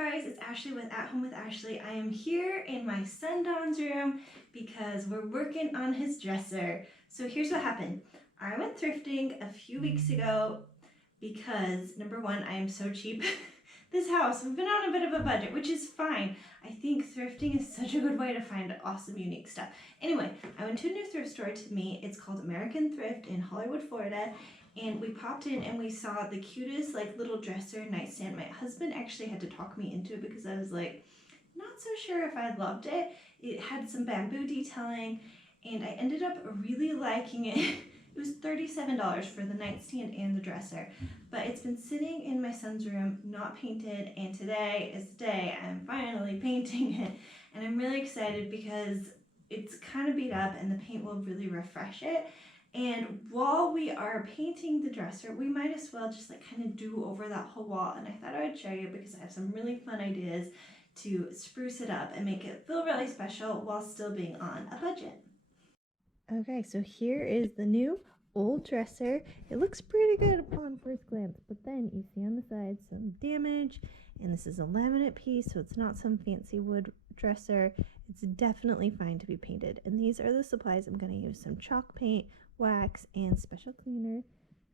guys, it's Ashley with At Home with Ashley. I am here in my son Don's room because we're working on his dresser. So here's what happened. I went thrifting a few weeks ago because number one, I am so cheap. This house, we've been on a bit of a budget, which is fine. I think thrifting is such a good way to find awesome, unique stuff. Anyway, I went to a new thrift store to me. It's called American Thrift in Hollywood, Florida. And we popped in and we saw the cutest like little dresser nightstand. My husband actually had to talk me into it because I was like, not so sure if I loved it. It had some bamboo detailing and I ended up really liking it. It was $37 for the nightstand and the dresser, but it's been sitting in my son's room, not painted, and today is the day I'm finally painting it. And I'm really excited because it's kind of beat up and the paint will really refresh it. And while we are painting the dresser, we might as well just like kind of do over that whole wall. And I thought I would show you because I have some really fun ideas to spruce it up and make it feel really special while still being on a budget. Okay, so here is the new old dresser. It looks pretty good upon first glance, but then you see on the side some damage, and this is a laminate piece, so it's not some fancy wood dresser. It's definitely fine to be painted. And these are the supplies I'm going to use: some chalk paint, wax, and special cleaner.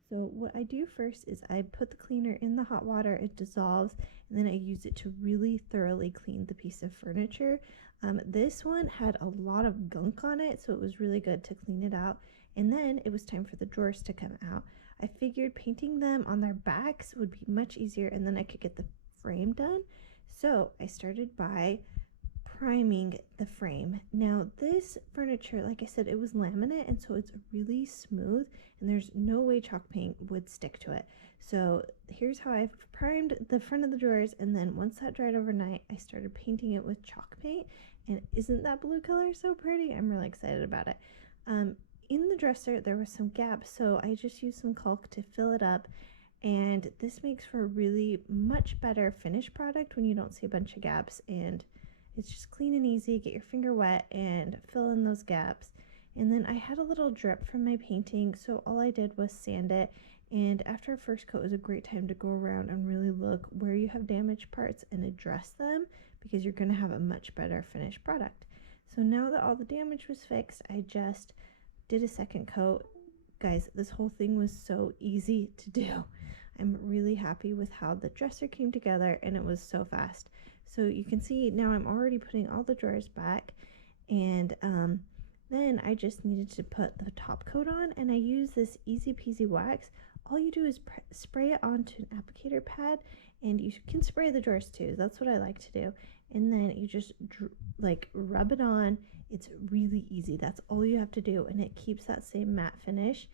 So what I do first is I put the cleaner in the hot water, it dissolves, and then I use it to really thoroughly clean the piece of furniture. This one had a lot of gunk on it, so it was really good to clean it out. And then it was time for the drawers to come out. I figured painting them on their backs would be much easier, and then I could get the frame done. So I started by priming the frame. Now this furniture, like I said, it was laminate, and so it's really smooth, and there's no way chalk paint would stick to it. So here's how I've primed the front of the drawers, and then once that dried overnight, I started painting it with chalk paint. And isn't that blue color so pretty? I'm really excited about it. In the dresser there was some gaps, so I just used some caulk to fill it up, and this makes for a really much better finished product when you don't see a bunch of gaps, and it's just clean and easy. Get your finger wet and fill in those gaps. And then I had a little drip from my painting, so all I did was sand it. And after a first coat is a great time to go around and really look where you have damaged parts and address them, because you're going to have a much better finished product. So now that all the damage was fixed, I just did a second coat. Guys, this whole thing was so easy to do. I'm really happy with how the dresser came together, and it was so fast. So you can see now I'm already putting all the drawers back, and then I just needed to put the top coat on, and I use this easy peasy wax. All you do is spray it onto an applicator pad, and you can spray the drawers too. That's what I like to do. And then you just like rub it on. It's really easy. That's all you have to do, and it keeps that same matte finish.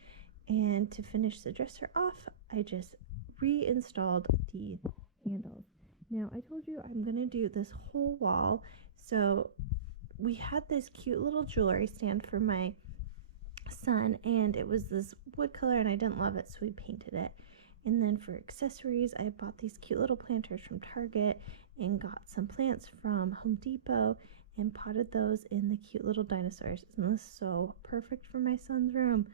And to finish the dresser off, I just reinstalled the handles. Now I told you I'm gonna do this whole wall, so we had this cute little jewelry stand for my son, and it was this wood color and I didn't love it, so we painted it. And then for accessories, I bought these cute little planters from Target and got some plants from Home Depot and potted those in the cute little dinosaurs. Isn't this so perfect for my son's room?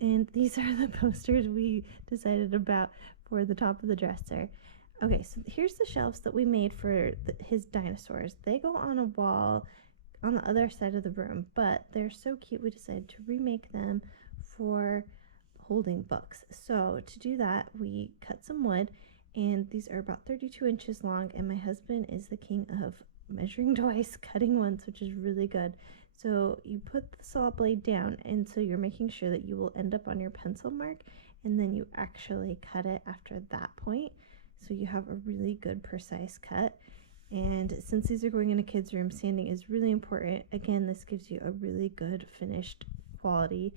And these are the posters we decided about for the top of the dresser. Okay, so here's the shelves that we made for his dinosaurs. They go on a wall on the other side of the room, but they're so cute we decided to remake them for holding books. So to do that, we cut some wood, and these are about 32 inches long, and my husband is the king of measuring twice, cutting once, which is really good. So you put the saw blade down, and so you're making sure that you will end up on your pencil mark, and then you actually cut it after that point, so you have a really good precise cut. And since these are going in a kid's room, sanding is really important. Again, this gives you a really good finished quality.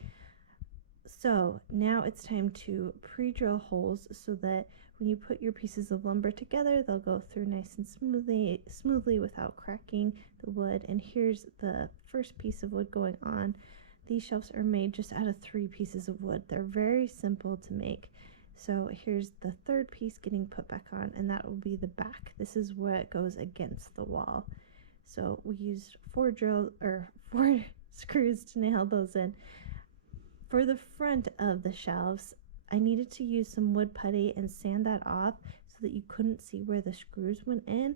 So now it's time to pre-drill holes so that when you put your pieces of lumber together, they'll go through nice and smoothly without cracking the wood. And here's the first piece of wood going on. These shelves are made just out of 3 pieces of wood. They're very simple to make. So here's the third piece getting put back on, and that will be the back. This is what goes against the wall. So we used 4 screws to nail those in. For the front of the shelves, I needed to use some wood putty and sand that off that you couldn't see where the screws went in.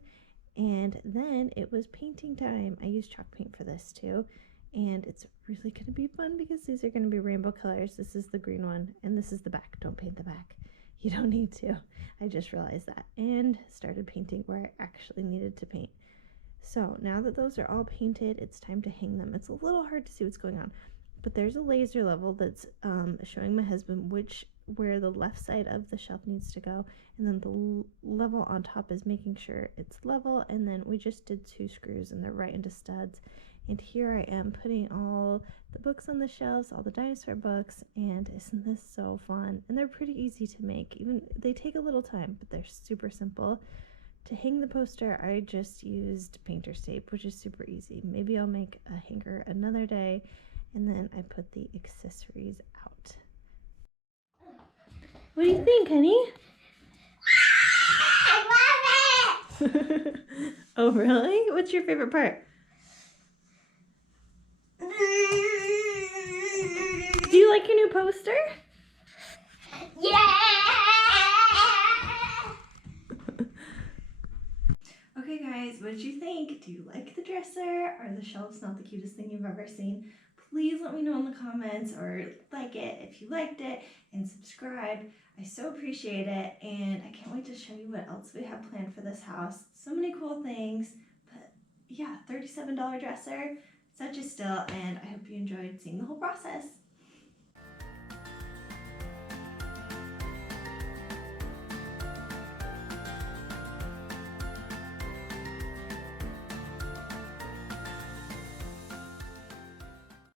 And then it was painting time. I used chalk paint for this too. And it's really going to be fun because these are going to be rainbow colors. This is the green one, and this is the back. Don't paint the back. You don't need to. I just realized that. And started painting where I actually needed to paint. So now that those are all painted, it's time to hang them. It's a little hard to see what's going on, but there's a laser level that's showing my husband where the left side of the shelf needs to go, and then the level on top is making sure it's level. And then we just did 2 screws and they're right into studs. And here I am putting all the books on the shelves, all the dinosaur books, and isn't this so fun? And they're pretty easy to make. Even they take a little time, but they're super simple. To hang the poster, I just used painter's tape, which is super easy. Maybe I'll make a hanger another day. And then I put the accessories out. What do you think, honey? I love it! Oh, really? What's your favorite part? Do you like your new poster? Yeah! Okay guys, what did you think? Do you like the dresser? Are the shelves not the cutest thing you've ever seen? Please let me know in the comments, or like it if you liked it, and subscribe. I so appreciate it, and I can't wait to show you what else we have planned for this house. So many cool things, but yeah, $37 dresser, such a steal, and I hope you enjoyed seeing the whole process.